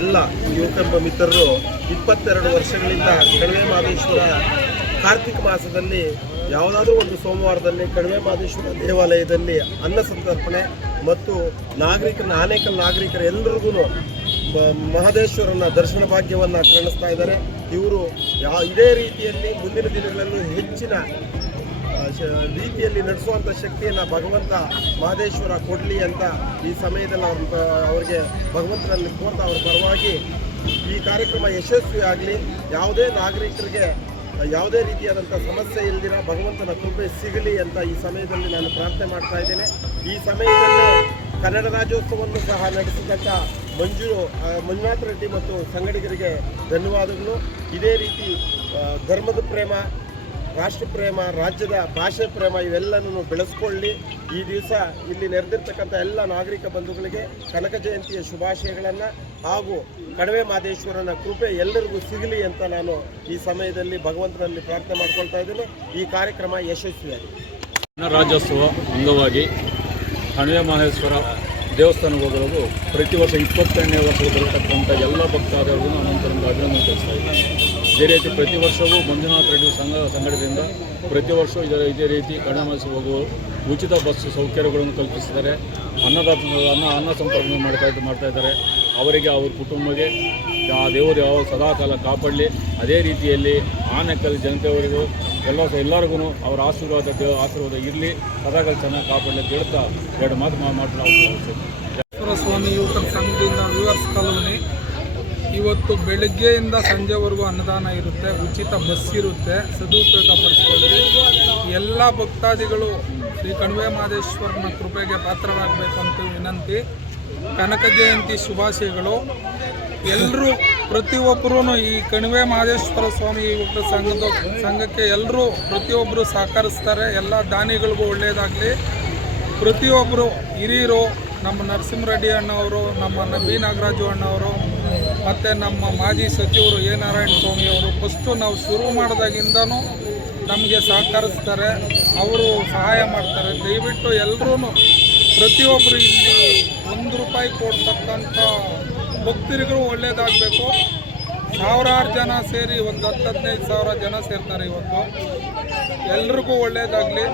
ಎಲ್ಲ ಯುವಕ ಮಿತ್ರರು 22 ವರ್ಷಗಳಿಂದ ಕಣಿವೆ ಮಹದೇಶ್ವರ ಕಾರ್ತಿಕ ಮಾಸದಲ್ಲಿ ಯಾವುದಾದ್ರೂ ಒಂದು ಸೋಮವಾರದಲ್ಲಿ ಕಣಿವೆ ಮಹದೇಶ್ವರ ದೇವಾಲಯದಲ್ಲಿ ಅನ್ನ ಸಂತರ್ಪಣೆ ಮತ್ತು ಆನೇಕಲ್ ನಾಗರಿಕರು ಎಲ್ಲರಿಗೂ ಮಹದೇಶ್ವರನ ದರ್ಶನ ಭಾಗ್ಯವನ್ನು ಕಾಣಿಸ್ತಾ ಇದ್ದಾರೆ. ಇವರು ಇದೇ ರೀತಿಯಲ್ಲಿ ಮುಂದಿನ ದಿನಗಳಲ್ಲೂ ಹೆಚ್ಚಿನ ರೀತಿಯಲ್ಲಿ ನಡೆಸುವಂಥ ಶಕ್ತಿಯನ್ನು ಭಗವಂತ ಮಹದೇಶ್ವರ ಕೊಡಲಿ ಅಂತ ಈ ಸಮಯದಲ್ಲಿ ಅವರಿಗೆ ಭಗವಂತನಲ್ಲಿ ಕೋರ್ತಾ ಅವ್ರ ಪರವಾಗಿ ಈ ಕಾರ್ಯಕ್ರಮ ಯಶಸ್ವಿ ಆಗಲಿ. ಯಾವುದೇ ನಾಗರಿಕರಿಗೆ ಯಾವುದೇ ರೀತಿಯಾದಂಥ ಸಮಸ್ಯೆ ಇಲ್ದಿರ ಭಗವಂತನ ಕೃಪೆ ಸಿಗಲಿ ಅಂತ ಈ ಸಮಯದಲ್ಲಿ ನಾನು ಪ್ರಾರ್ಥನೆ ಮಾಡ್ತಾ ಇದ್ದೇನೆ. ಈ ಸಮಯದಲ್ಲಿ ಕನ್ನಡ ರಾಜ್ಯೋತ್ಸವವನ್ನು ಸಹ ನಡೆಸಿದಂಥ ಮಂಜುನಾಥ ರೆಡ್ಡಿ ಮತ್ತು ಸಂಗಡಿಗರಿಗೆ ಧನ್ಯವಾದಗಳು. ಇದೇ ರೀತಿ ಧರ್ಮದ ಪ್ರೇಮ, ರಾಷ್ಟ್ರ ಪ್ರೇಮ, ರಾಜ್ಯದ ಭಾಷೆ ಪ್ರೇಮ ಇವೆಲ್ಲನೂ ಬೆಳೆಸ್ಕೊಳ್ಳಿ. ಈ ದಿವಸ ಇಲ್ಲಿ ನೆರೆದಿರ್ತಕ್ಕಂಥ ಎಲ್ಲ ನಾಗರಿಕ ಬಂಧುಗಳಿಗೆ ಕನಕ ಜಯಂತಿಯ ಶುಭಾಶಯಗಳನ್ನು ಹಾಗೂ ಕಣಿವೆ ಮಹದೇಶ್ವರನ ಕೃಪೆ ಎಲ್ಲರಿಗೂ ಸಿಗಲಿ ಅಂತ ನಾನು ಈ ಸಮಯದಲ್ಲಿ ಭಗವಂತನಲ್ಲಿ ಪ್ರಾರ್ಥನೆ ಮಾಡ್ಕೊಳ್ತಾ ಇದ್ದೇನೆ. ಈ ಕಾರ್ಯಕ್ರಮ ಯಶಸ್ವಿಯಾಗಿದೆ. ರಾಜ್ಯೋತ್ಸವ ಅಂಗವಾಗಿ ಕಣಿವೆ ಮಹದೇಶ್ವರ ದೇವಸ್ಥಾನಕ್ಕೆ ಹೋಗಲು ಪ್ರತಿ ವರ್ಷ 22ನೇ ವರ್ಷಕ್ಕೆ ಬರತಕ್ಕಂಥ ಎಲ್ಲ ಭಕ್ತಾದಿಗಳಿಗೂ ಅನಂತರಿಂದ ಅಭಿನಂದನೆ ತಿಳಿಸ್ತಾ ಇದ್ದೀನಿ. ಇದೇ ರೀತಿ ಪ್ರತಿ ವರ್ಷವೂ ಮಂಜುನಾಥ ರೆಡ್ಡಿ ಸಂಘಟನೆಯಿಂದ ಪ್ರತಿ ವರ್ಷವೂ ಇದೇ ರೀತಿ ಕಣಿವೆ ಮಹದೇಶ್ವರ ಹೋಗುವ ಉಚಿತ ಬಸ್ ಸೌಕರ್ಯಗಳನ್ನು ಕಲ್ಪಿಸಿದ್ದಾರೆ. ಅನ್ನ ಸಂಪರ್ಕ ಮಾಡ್ತಾ ಇದ್ದಾರೆ. ಅವರಿಗೆ ಅವ್ರ ಕುಟುಂಬಕ್ಕೆ ಆ ದೇವರು ಯಾವ ಸದಾಕಾಲ ಕಾಪಾಡಲಿ. ಅದೇ ರೀತಿಯಲ್ಲಿ ಆನೇಕಲ್ ಜನತೆಯವರಿಗೂ ಎಲ್ಲರಿಗೂ ಅವರ ಆಶೀರ್ವಾದ ಇರಲಿ, ಸದಾಕಾಲ ಚೆನ್ನಾಗಿ ಕಾಪಾಡಲಿ ಅಂತ ಹೇಳ್ತಾ ಎರಡು ಮಾತು ಮಹದೇಶ್ವರ ಸ್ವಾಮಿ ಯುವಕರ ಸಂಘದಿಂದ ವ್ಯೂವರ್ಸ್ ಕಾಲೋನಿ ಇವತ್ತು ಬೆಳಗ್ಗೆಯಿಂದ ಸಂಜೆವರೆಗೂ ಅನ್ನದಾನ ಇರುತ್ತೆ, ಉಚಿತ ಬಸ್ ಇರುತ್ತೆ, ಸದುಪಯೋಗ ಪಡಿಸ್ಕೊಳ್ಳಿ. ಎಲ್ಲ ಭಕ್ತಾದಿಗಳು ಶ್ರೀ ಕಣಿವೆ ಮಹದೇಶ್ವರನ ಕೃಪೆಗೆ ಪಾತ್ರರಾಗಬೇಕಂತ ವಿನಂತಿ. ಕನಕ ಜಯಂತಿ ಶುಭಾಶಯಗಳು. ಎಲ್ಲರೂ ಪ್ರತಿಯೊಬ್ಬರೂ ಈ ಕಣಿವೆ ಮಹದೇಶ್ವರ ಸ್ವಾಮಿ ಯುವಕರ ಸಂಘಕ್ಕೆ ಎಲ್ಲರೂ ಪ್ರತಿಯೊಬ್ಬರು ಸಹಕರಿಸ್ತಾರೆ. ಎಲ್ಲ ದಾನಿಗಳಿಗೂ ಒಳ್ಳೆಯದಾಗಲಿ. ಪ್ರತಿಯೊಬ್ಬರು ಹಿರಿಯರು, ನಮ್ಮ ನರಸಿಂಹರೆಡ್ಡಿ ಅಣ್ಣವರು, ನಮ್ಮ ಬಿ ನಾಗರಾಜು ಅಣ್ಣವರು ಮತ್ತು ನಮ್ಮ ಮಾಜಿ ಸಚಿವರು ಎ ನಾರಾಯಣ ಸ್ವಾಮಿಯವರು ಫಸ್ಟು ನಾವು ಶುರು ಮಾಡಿದಾಗಿಂದನೂ ನಮಗೆ ಸಹಕರಿಸ್ತಾರೆ, ಅವರು ಸಹಾಯ ಮಾಡ್ತಾರೆ. ದಯವಿಟ್ಟು ಎಲ್ಲರೂ ಪ್ರತಿಯೊಬ್ಬರು ಇಲ್ಲಿ ₹1 ಕೊಡ್ತಕ್ಕಂಥ ಭಕ್ತರಿಗೂ ಒಳ್ಳೆಯದಾಗಬೇಕು. ಸಾವಿರಾರು ಜನ ಸೇರಿ ಒಂದು 10-15 ಸಾವಿರ ಜನ ಸೇರ್ತಾರೆ. ಇವತ್ತು ಎಲ್ರಿಗೂ ಒಳ್ಳೆಯದಾಗಲಿ.